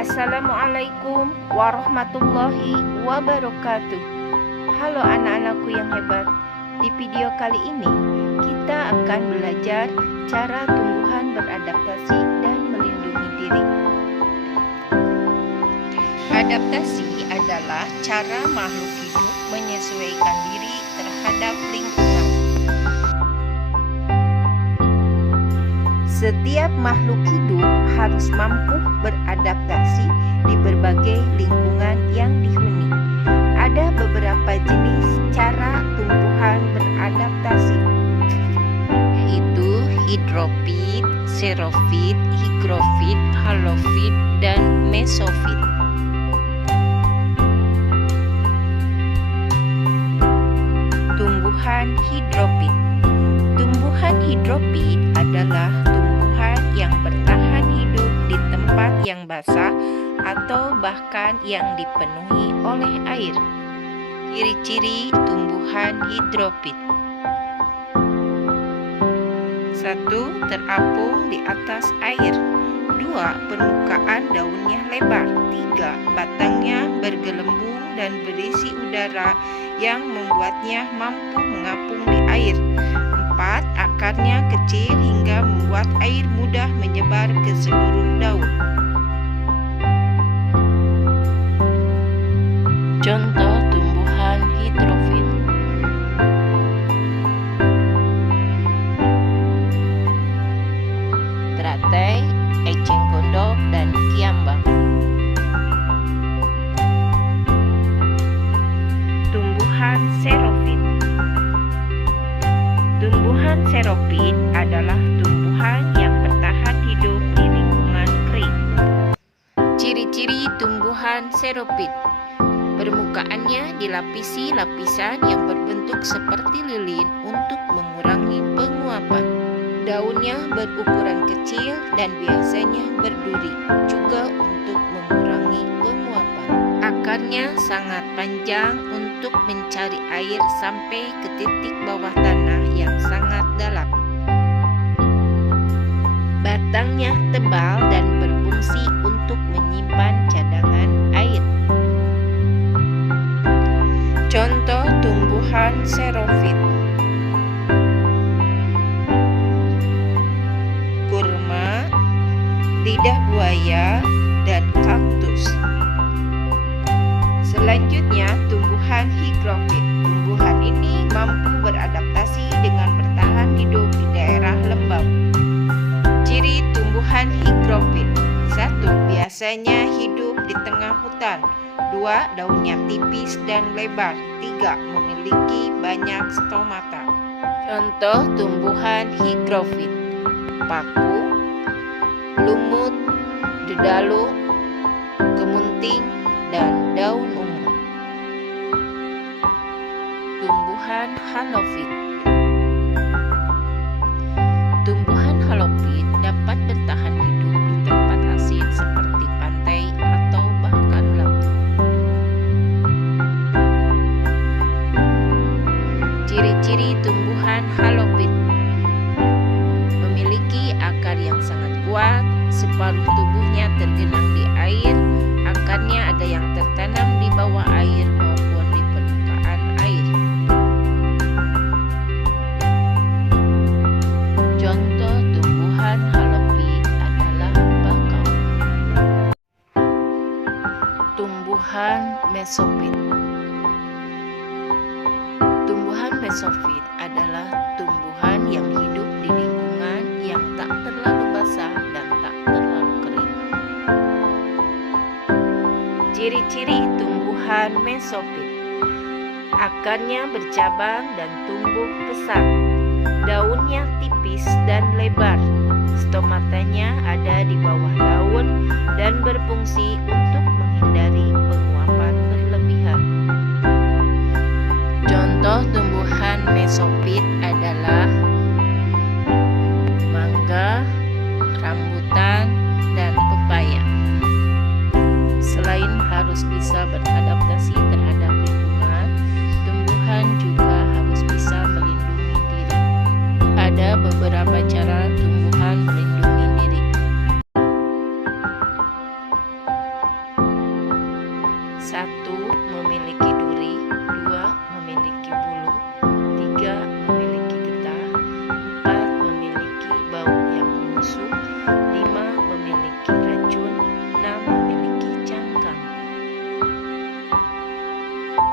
Assalamualaikum warahmatullahi wabarakatuh. Halo anak-anakku yang hebat. Di video kali ini kita akan belajar cara tumbuhan beradaptasi dan melindungi diri. Adaptasi adalah cara makhluk hidup menyesuaikan diri terhadap lingkungan. Setiap makhluk hidup harus mampu beradaptasi di berbagai lingkungan yang dihuni. Ada beberapa jenis cara tumbuhan beradaptasi, yaitu hidrofit, xerofit, higrofit, halofit, dan mesofit. Tumbuhan hidrofit. Tumbuhan hidrofit adalah tumbuhan yang bertahan hidup di tempat yang basah atau bahkan yang dipenuhi oleh air. Ciri-ciri tumbuhan hidrofit: 1. Terapung di atas air. 2. Permukaan daunnya lebar. 3. Batangnya bergelembung dan berisi udara yang membuatnya mampu mengapung di air. 4. Akarnya kecil hingga membuat air mudah menyebar ke seluruh daun. Contoh tumbuhan hidrofit: teratai, eceng gondok, dan kiambang. Tumbuhan xerofit. Tumbuhan xerofit adalah tumbuhan yang bertahan hidup di lingkungan kering. Ciri-ciri tumbuhan xerofit: permukaannya dilapisi lapisan yang berbentuk seperti lilin untuk mengurangi penguapan. Daunnya berukuran kecil dan biasanya berduri, juga untuk mengurangi penguapan. Akarnya sangat panjang untuk mencari air sampai ke titik bawah tanah yang sangat dalam. Batangnya tebal dan berfungsi untuk menyimpan cadangan air. Contoh tumbuhan xerofit: kurma, lidah buaya, dan kaktus. Selanjutnya, tumbuhan higrofit. Tumbuhan ini mampu beradaptasi dengan bertahan hidup di daerah lembab. Ciri tumbuhan higrofit: 1. Biasanya hidup di tengah hutan. 2. Daunnya tipis dan lebar. 3. Memiliki banyak stomata. Contoh tumbuhan higrofit: paku, lumut, dedalu, kemunting, dan daun ungu. Tumbuhan halofit. Tumbuhan halofit dapat bertahan hidup di tempat asin seperti pantai atau bahkan laut. Ciri-ciri tumbuhan halofit: memiliki akar yang sangat kuat, separuh tubuhnya tergenang di air, akarnya ada yang tertanam di bawah air maupun di permukaan air. Contoh tumbuhan halofit adalah bakau. Tumbuhan mesofit. Tumbuhan mesofit adalah tumbuhan yang hidup di lingkungan yang tak terlalu basah dan tak terlalu kering. Ciri-ciri tumbuhan mesofit: akarnya bercabang dan tumbuh pesat. Daunnya tipis dan lebar. Stomatanya ada di bawah daun dan berfungsi untuk menghindari penguapan berlebihan. Contoh tumbuhan mesofit adalah mangga, rambutan, dan pepaya. Selain harus bisa beradaptasi terhadap lingkungan, tumbuhan juga harus bisa melindungi diri. Ada beberapa cara tumbuhan melindungi diri. Satu, memiliki duri. Dua, memiliki bulu. Tiga, memiliki getah. Empat, memiliki bau yang menusuk. Lima, memiliki racun. Enam, memiliki cangkang.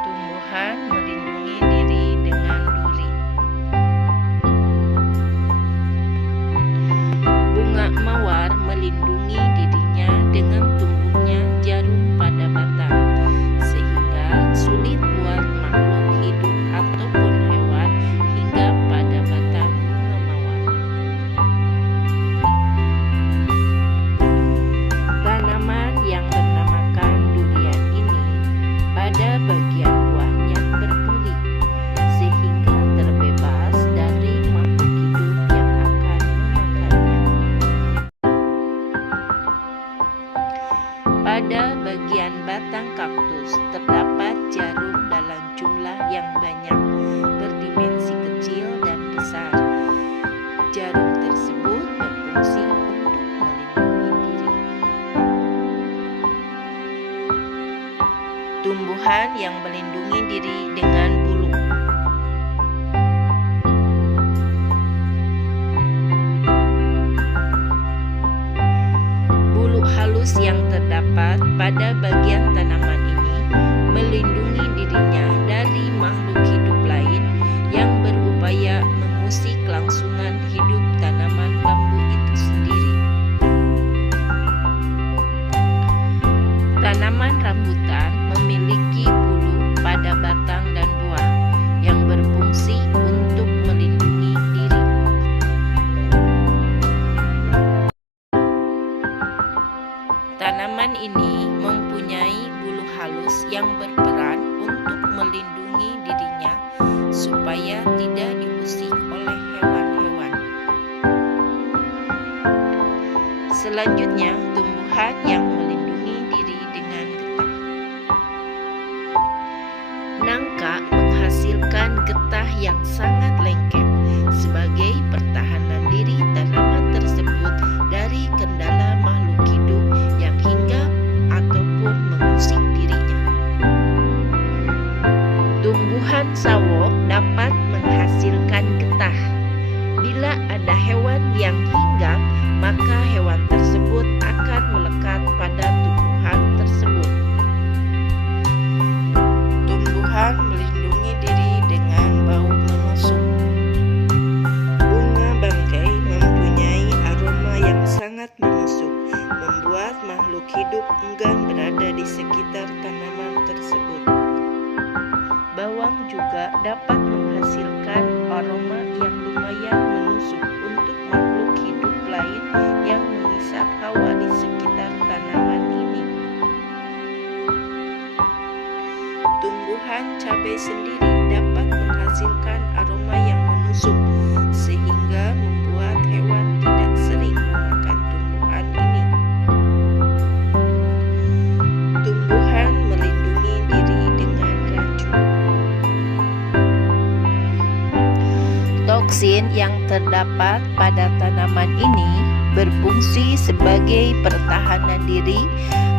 Tumbuhan melindungi diri dengan duri. Bunga mawar melindungi dirinya dengan tumbuhnya jarum pada batang, sehingga sulit buat makhluk hidup ataupun hewan hinggap pada batang bunga mawar. Tanaman yang bernamakan durian ini pada bagian buahnya berduri, sehingga terbebas dari makhluk hidup yang akan memakannya. Pada bagian batang kaktus terdapat jarum dalam jumlah yang banyak, berdimensi kecil dan besar. Jarum tersebut berfungsi untuk melindungi diri. Tumbuhan yang melindungi diri dengan bulu. Bulu halus yang terdapat pada bagian tanaman ini melindungi dirinya dari makhluk hidup lain yang berupaya mengusik kelangsungan hidup tanaman bambu itu sendiri. Tanaman rambutan memiliki bulu pada batang dan buah yang berfungsi untuk melindungi diri. Tanaman ini mempunyai bulu halus yang berperan untuk melindungi dirinya supaya tidak diusik oleh hewan-hewan. Selanjutnya, tumbuhan yang melindungi diri dengan getah. Nangka menghasilkan getah yang sangat lengket sebagai pertahanan diri tanaman tersebut dari kendala makhluk hidup yang hinggap ataupun mengusik dirinya. Tumbuhan sawo dapat menghasilkan getah. Bila ada hewan yang hinggap, maka hewan tersebut akan melekat pada tumbuhan tersebut. Tumbuhan melindungi diri dengan bau menusuk. Bunga bangkai mempunyai aroma yang sangat menusuk, membuat makhluk hidup enggan berada di sekitar tanaman tersebut. Bawang juga dapat menghasilkan aroma yang lumayan menusuk untuk makhluk hidup lain yang mengisap hawa di sekitar tanaman ini. Tumbuhan cabai sendiri dapat menghasilkan aroma yang menusuk, sehingga membuat hewan tidak sering memakan tumbuhan ini. Tumbuhan melindungi diri dengan racun. Toksin yang terdapat pada tanaman ini berfungsi sebagai pertahanan diri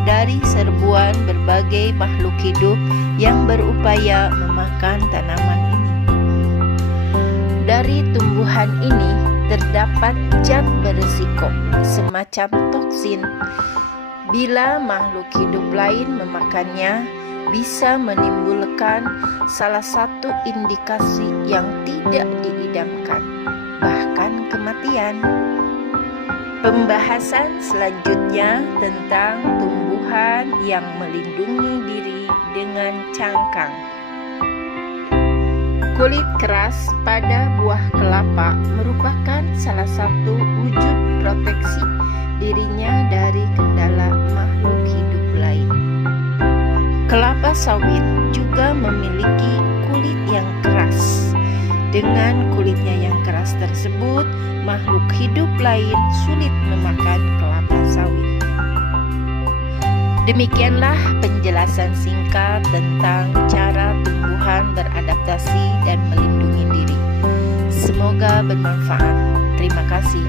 dari serbuan berbagai makhluk hidup yang berupaya memakan tanaman ini. Dari tumbuhan ini terdapat zat berisiko semacam toksin. Bila makhluk hidup lain memakannya, bisa menimbulkan salah satu indikasi yang tidak diidamkan, bahkan kematian. Pembahasan selanjutnya tentang tumbuhan yang melindungi diri dengan cangkang. Kulit keras pada buah kelapa merupakan salah satu wujud proteksi dirinya dari kendala makhluk hidup lain. Kelapa sawit juga memiliki kulit yang keras. Dengan kulitnya yang keras tersebut, makhluk hidup lain sulit memakan kelapa sawit. Demikianlah penjelasan singkat tentang cara tumbuhan beradaptasi dan melindungi diri. Semoga bermanfaat. Terima kasih.